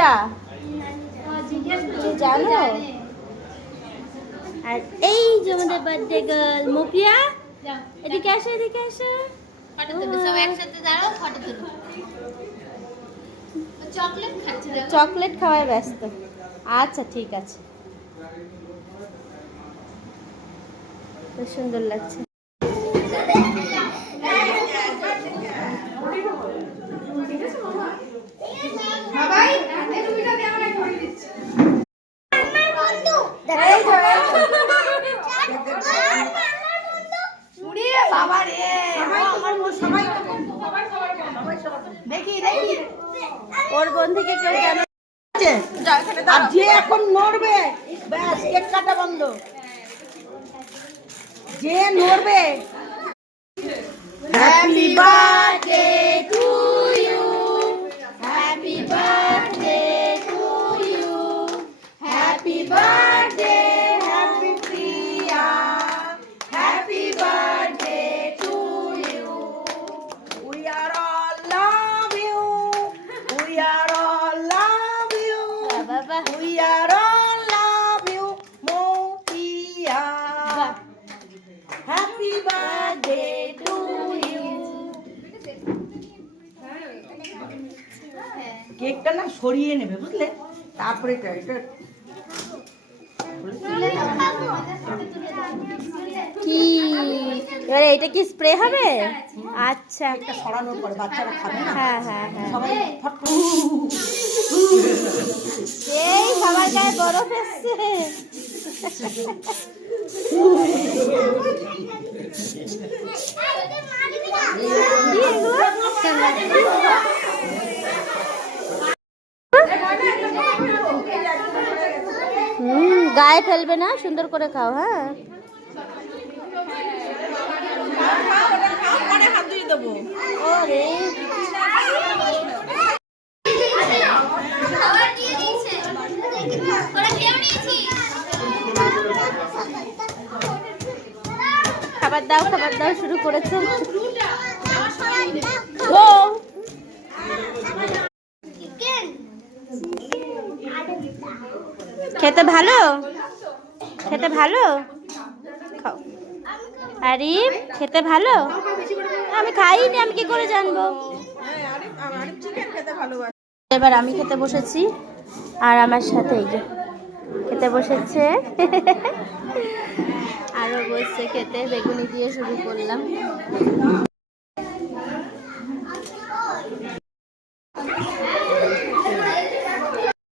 মুক্রিয়া জানো? আর এই যে আমাদের বার্থডে গার্ল মুক্রিয়া, এদিকে আসো, এদিকে আসো। ফটো তুলো, সবাই একসাথে দাঁড়াও, ফটো তুলো। চকলেট খাচ্ছে, চকলেট খাওয়ায় ব্যস্ত। আচ্ছা ঠিক আছে, খুব সুন্দর লাগছে। ওর বন্ধুকে কেউ জানে? আর যে এখন নড়বে ব্যাস কেক কাটা বন্ধ। যে নড়বে happy birthday to you, happy birthday to you, happy birthday happy Priya, happy birthday to you, we are all love you, we are all love you, বাবা we are all love you, Mokia. Happy birthday to you. কেকটা না সরিয়ে নেবে বুঝলে, তারপরে এটা কি এবারে এটা কি স্প্রে হবে? আচ্ছা কেকটা সরানোর পর বাচ্চারা খাবে না, হ্যাঁ হ্যাঁ হ্যাঁ, সবাই ফট করে এই সবার গায়ে বরফ এসছে। গায়ে ফেলবে না, সুন্দর করে খাও। হ্যাঁ হাত ধুয়ে দেবো। ওরে খাবার দাও, খাবার দাও শুরু করেছে। ও খেতে ভালো, খেতে ভালো খাও। আরিফ খেতে ভালো? আমি খাইনি, আমি কি করে জানবো? এবার আমি খেতে বসেছি আর আমার সাথে এই যে খেতে বসেছে, আরো বসছে খেতে। বেগুনি দিয়ে শুরু করলাম।